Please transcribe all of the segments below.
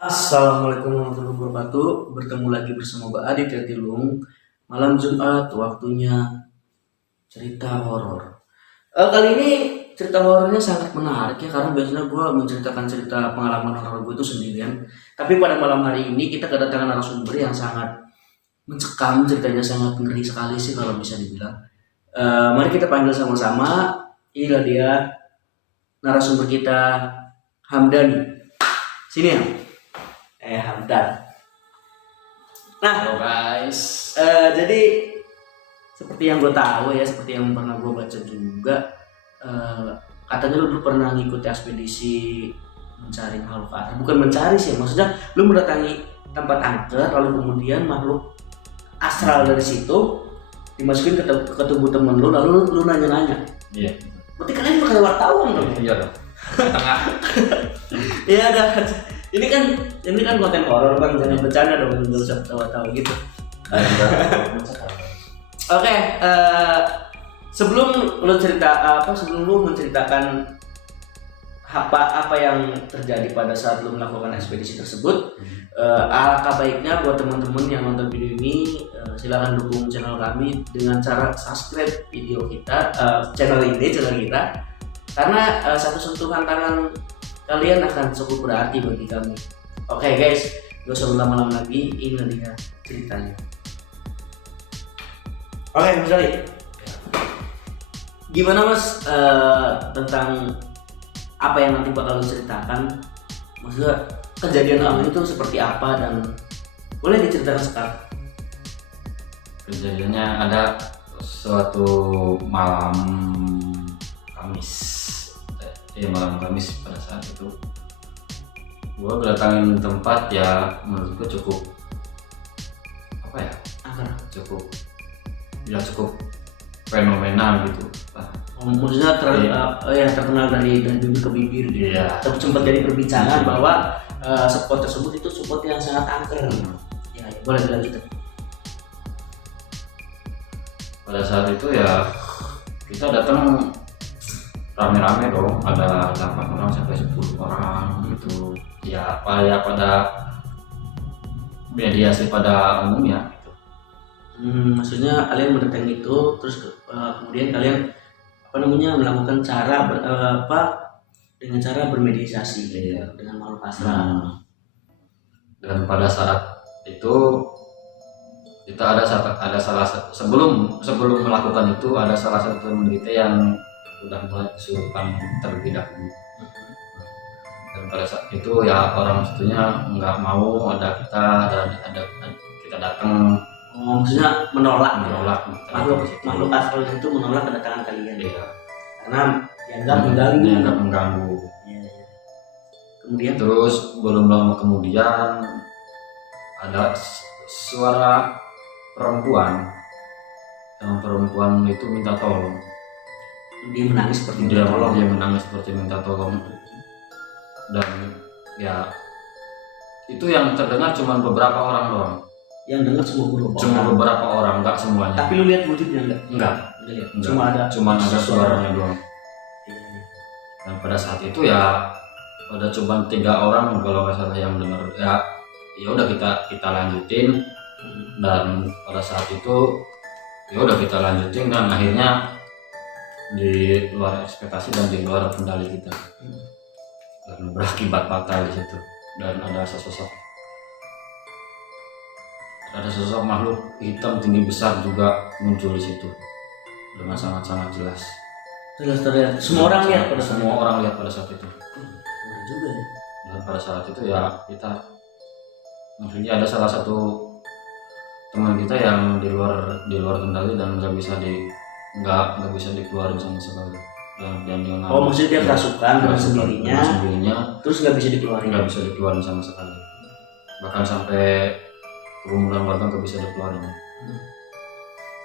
Assalamualaikum warahmatullahi wabarakatuh. Bertemu lagi bersama Mbak Aditya Tilung. Malam Jumat, waktunya cerita horor. Kali ini cerita horornya sangat menarik ya, karena biasanya gue menceritakan cerita pengalaman horor gue itu sendirian. Tapi pada malam hari ini kita kedatangan narasumber yang sangat mencekam, ceritanya sangat ngeri sekali sih kalau bisa dibilang. Mari kita panggil sama-sama. Inilah dia narasumber kita, Hamdani. Sini ya. Hamdan. Nah, Halo guys. jadi seperti yang gue tahu ya, seperti yang pernah gue baca juga, katanya lu dulu pernah ngikuti ekspedisi mencari makhluk astral. Bukan mencari sih, maksudnya lu mendatangi tempat angker, lalu kemudian makhluk astral dari situ dimasukin ke tubuh temen lu, lalu lu nanya-nanya. Iya. Berarti kalian bukan wartawan dong? Iya dong. Tengah. Iya ada. Ini kan konten horor bang, jangan bercanda dong, nggak usah tawa-tawa gitu. Oke, sebelum lu menceritakan apa yang terjadi pada saat lu melakukan ekspedisi tersebut, alangkah baiknya buat teman-teman yang nonton video ini, silakan dukung channel kami dengan cara subscribe video kita, channel kita, karena satu sentuhan tangan kalian akan cukup berarti bagi kami. Oke guys, gak usah lama-lama lagi, ini dia ceritanya. Oke Mas Ali, gimana Mas tentang apa yang nanti bakal lu ceritakan? Maksudnya kejadian awal itu seperti apa dan boleh diceritakan sekarang? Kejadiannya ada suatu malam Kamis. Malam Kamis pada saat itu gue berdatangin tempat ya menurutku cukup cukup fenomenal gitu. Maksudnya terkenal dari bibir ke bibir gitu. Iya. Tapi sempat jadi perbincangan bahwa spot tersebut itu spot yang sangat angker. Ya, boleh dilanjutkan. Pada saat itu ya kita datang rame-rame dong, ada 8 orang sampai 10 orang gitu ya, pada mediasi pada umumnya gitu. Maksudnya kalian mendatangi itu terus kemudian kalian melakukan dengan cara bermediasi gitu, dengan makhluk astral. Dan pada saat itu kita sebelum melakukan itu ada salah satu teman kita yang udah mulai kesurupan terlebih dahulu. Dan pada saat itu ya orang situnya nggak mau ada kita datang. Maksudnya menolak makhluk itu. astral itu menolak kedatangan kalian. Iya. Karena dianggap mengganggu. Iya. Kemudian terus belum lama kemudian ada suara perempuan. Yang perempuan itu minta tolong. Dia menangis seperti minta tolong. Dan ya itu yang terdengar cuma beberapa orang doang. Yang dengar cuma beberapa orang, enggak semuanya. Tapi lu lihat wujudnya enggak? Cuma ada suaranya doang. Dan pada saat itu ya ada cuma 3 orang kalau nggak salah yang dengar. Ya udah kita lanjutin. Dan pada saat itu ya udah kita lanjutin dan akhirnya di luar ekspektasi dan di luar kendali kita, dan berakibat fatal di situ. Dan ada sosok makhluk hitam tinggi besar juga muncul di situ dengan sangat jelas terlihat. Semua orang lihat pada saat itu. Juga ya. Dan pada saat itu ya kita, maksudnya ada salah satu teman kita yang di luar kendali dan nggak bisa dikeluarin sama sekali. Dan Maksudnya dia kerasukan dengan sendirinya, terus nggak bisa dikeluarin sama sekali. Bahkan sampai kerumunan warga nggak bisa dikeluarin.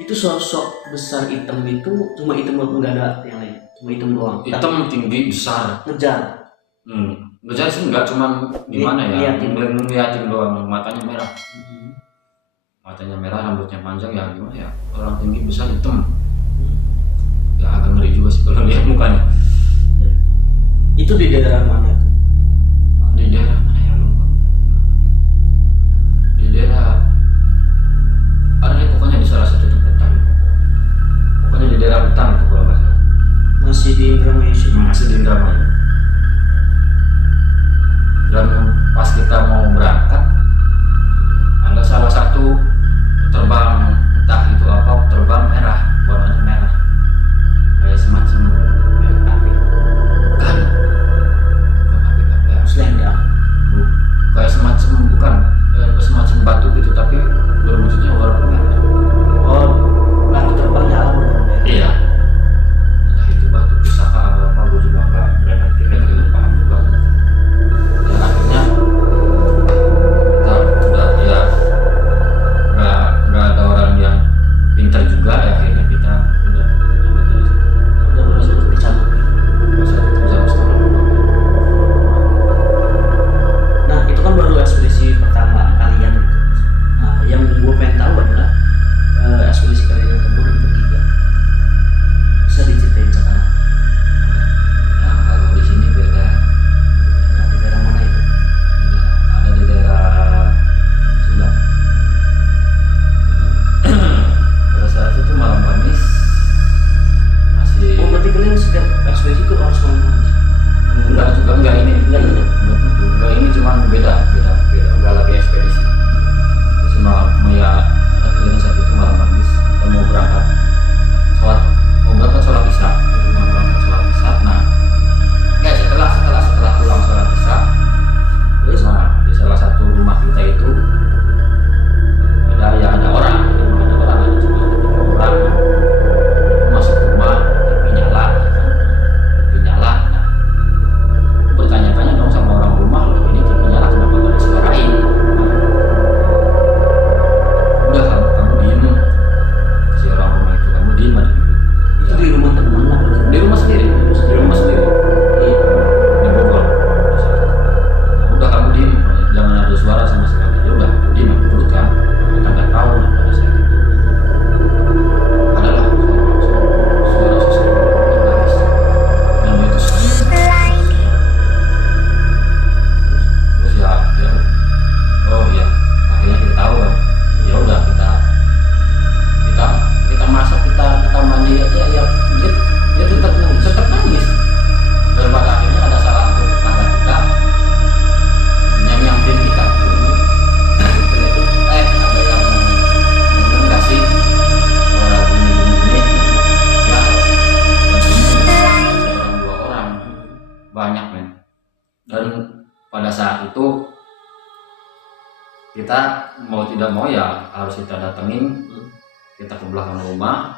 Itu sosok besar hitam itu cuma hitam doang, nggak ada yang lain, cuma hitam doang. Hitam tinggi besar. Ngejar. Ngejar sih nggak, cuman gimana ya? Ngeliatin doang, matanya merah. Matanya merah, rambutnya panjang, ya gimana ya, orang tinggi besar hitam. Ya agak ngeri juga sih kalau lihat mukanya. Itu di daerah mana itu? Di daerah mana ya, lupa. kita mau tidak mau ya harus kita datengin, kita ke belakang rumah.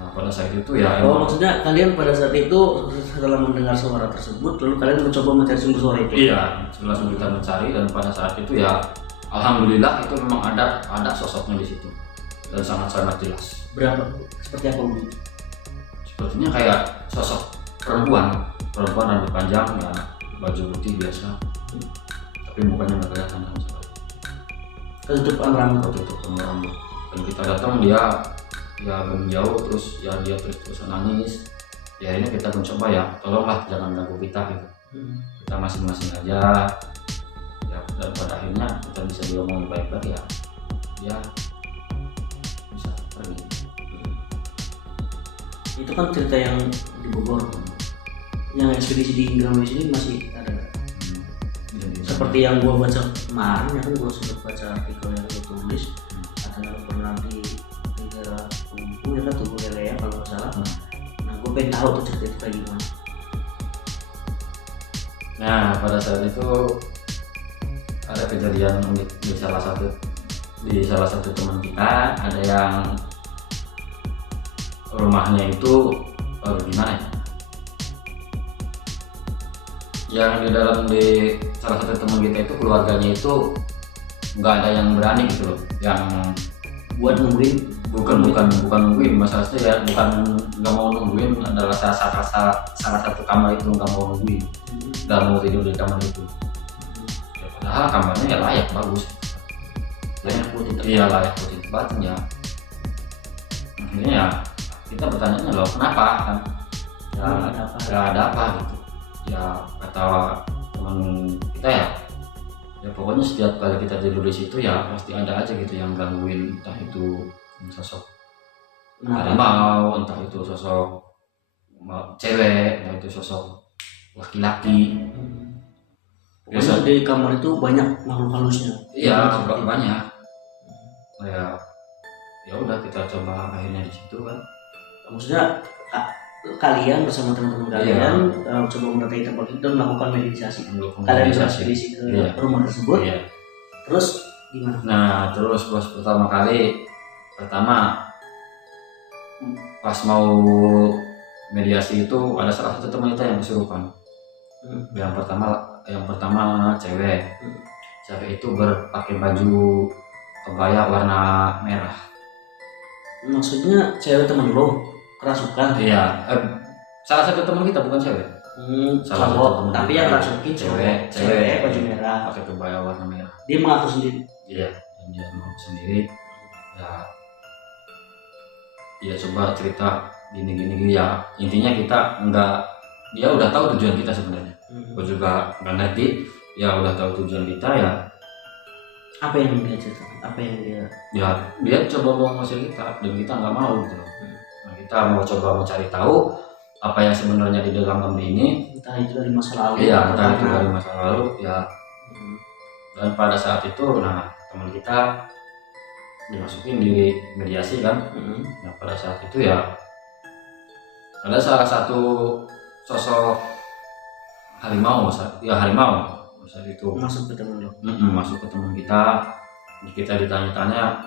Nah pada saat itu ya Oh, maksudnya kalian pada saat itu setelah mendengar suara tersebut lalu kalian mencoba mencari sumber suara itu? iya, langsung kita mencari, dan pada saat itu ya alhamdulillah itu memang ada sosoknya di situ dan sangat jelas. Berapa? Seperti apa Bu? Sepertinya kayak sosok perempuan rambut panjang ya, baju putih biasa, tapi mukanya nggak kelihatan sama sekali. Ketutupan rambut. Ketutup rambut. Dan kita datang dia ya menjauh, terus ya dia terus nangis. Ya ini kita mencoba ya, tolonglah jangan ganggu kita gitu. Kita masing-masing aja. Ya dan pada akhirnya kita bisa diomongin baik-baik ya. Ya bisa pergi. Itu kan cerita yang di Bogor. Yang ekspedisi di Indramayu sini masih ada. Seperti yang gua baca kemarin ya kan, gua sempat baca artikel yang gua tulis, katanya lu pernah di daerah Tugu ya kan, Tugu Lele ya kalau nggak salah. Nah gua pengen tahu tuh cerita itu kayak gimana. Nah pada saat itu ada kejadian unik di salah satu teman kita. Ada yang rumahnya itu gimana ya? Yang di salah satu teman kita itu keluarganya itu nggak ada yang berani gitu loh, yang Buat nungguin? bukan nungguin, masalahnya ya bukan nggak mau nungguin, adalah salah satu kamar itu nggak mau nungguin, nggak mau tidur di kamar itu. Ya, padahal kamarnya ya layak, bagus, Layak buat itu. iya layak buat ditempatin ya. Akhirnya ya kita bertanya loh kenapa kan, ya nggak ada apa gitu. Ya kata teman kita ya pokoknya setiap kali kita tidur di situ ya pasti ada aja gitu yang gangguin, entah itu sosok harimau, entah itu sosok cewek, entah itu sosok laki-laki. Biasa di kamar itu banyak makhluk halusnya. Iya banyak. Ya udah kita coba akhirnya di situ kan. Maksudnya kalian bersama teman-teman kalian coba mendatangi tempat itu dan melakukan meditasi. Kalian berekspedisi ke rumah tersebut. Iya. Terus gimana? Nah terus pertama pas mau mediasi itu ada salah satu teman kita yang kesurupan. Yang pertama cewek. Cewek itu berpakai baju kebaya warna merah. Maksudnya cewek temen lo kerasukan? Iya, salah satu teman kita bukan cewek. Salah satu teman tapi kita yang rasukin cewek baju merah, pakai kebaya warna merah. dia mengaku sendiri. Iya, dia mengaku sendiri. Ya coba cerita gini ya, intinya kita dia udah tahu tujuan kita sebenarnya. Gue juga nggak ngerti, ya udah tahu tujuan kita ya. Apa yang dia ceritakan? Apa yang dia coba mau ngusir kita dan kita nggak mau gitu. Nah, kita mau coba mencari tahu apa yang sebenarnya di dalam kamar ini. Entah itu dari masa lalu. Iya, entah itu dari masa lalu ya. Dan pada saat itu, nah teman kita dimasukin di mediasi kan. Nah pada saat itu ya ada salah satu sosok harimau saat itu masuk ke teman lo. Masuk ke teman kita. Kita ditanya-tanya,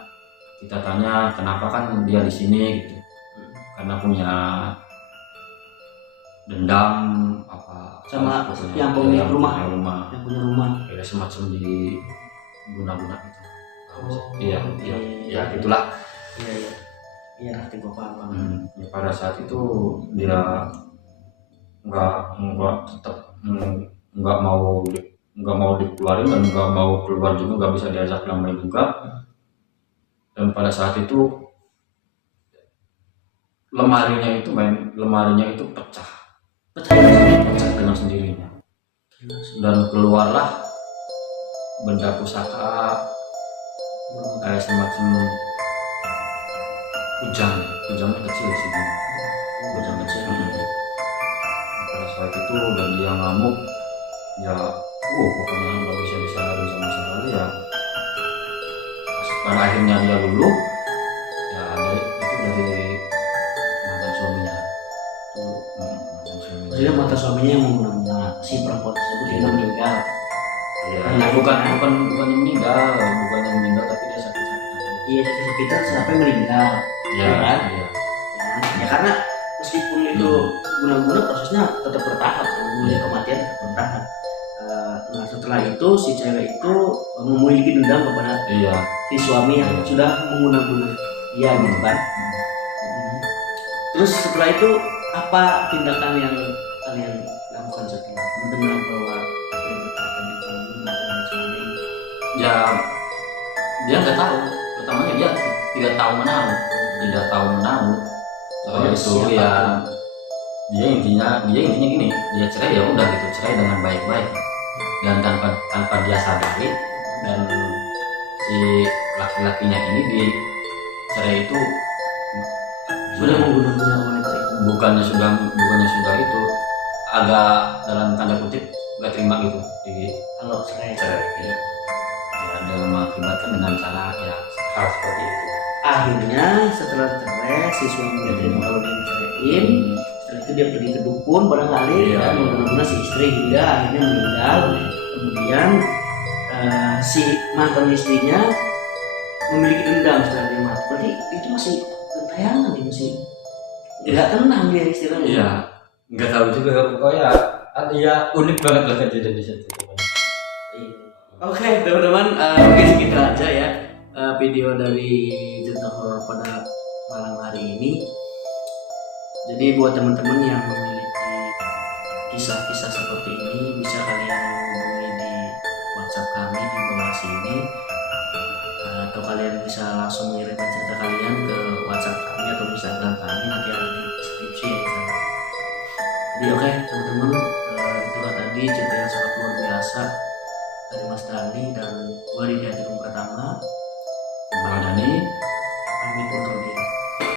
kita tanya kenapa kan dia di sini gitu. Karena punya dendam apa sama yang punya rumah. Yang punya rumah. Kayak semacam di guna-guna gitu. Iya, itulah. Iya, nanti gua paham. Ya, pada saat itu dia nggak mau dikeluarin dan nggak mau keluar juga, nggak bisa diajak damai juga. Dan pada saat itu lemarinya itu pecah dengan sendirinya, dan keluarlah benda pusaka kayak semacam kujang kecil sih, kujang kecil. Pada saat itu dan dia ngamuk ya, pokoknya nggak bisa disadarin sama sekali ya. Pada akhirnya dia luluh ya, dari mantan suaminya. Maksudnya mantan suaminya yang menggunakan si perempuan tersebut yang meninggal. Iya. Nah bukan yang meninggal tapi dia sakit-sakitan. Iya, kita sampai meninggal. Ya, kan? iya. Ya karena meskipun itu guna-guna prosesnya tetap bertahap, kemudian kematian tetap bertahap. Nah setelah itu si cewek itu memiliki dendam kepada Iya. si suami yang sudah mengguna-guna dia gitu kan. Terus setelah itu apa tindakan yang kalian lakukan setelah mendengar bahwa dia berkata di panggung dan sebagainya? Ya dia nggak tahu, pertamanya dia tidak tahu menau soal itu. Siapa Ya tuh? dia intinya gini, dia cerai ya udah gitu, cerai dengan baik-baik dan tanpa dia sadari, dan si laki-lakinya ini di cerai itu Sudah mengguna-guna wanita itu. bukannya sudah itu, agak dalam tanda kutip nggak terima gitu di Kalau cerai. ya, dan mengakibatkan dengan cara ya hal seperti itu. Akhirnya setelah cerai si suami tidak terima kalau dia diceraiin. Setelah itu dia pergi ke dukun barangkali Iya, dan iya. mengguna si istri hingga akhirnya meninggal. Kemudian si mantan istrinya memiliki dendam setelah dia mati. Berarti itu masih gentayangan nih, masih nggak tenang dia istilahnya. Iya, nggak tahu juga pokoknya ya unik banget lah kejadian di situ. Iya. Oke teman-teman, mungkin segitu aja ya video dari cerita horor pada malam hari ini. Jadi buat teman-teman yang memiliki kisah-kisah seperti ini bisa kalian hubungi di WhatsApp kami di bawah sini, atau kalian bisa langsung mengirimkan cerita kalian ke WhatsApp kami atau Instagram kami, nanti ada di deskripsi ya di sana. Jadi oke teman-teman, itulah tadi cerita yang sangat luar biasa dari Mas Dani dan gua Ridya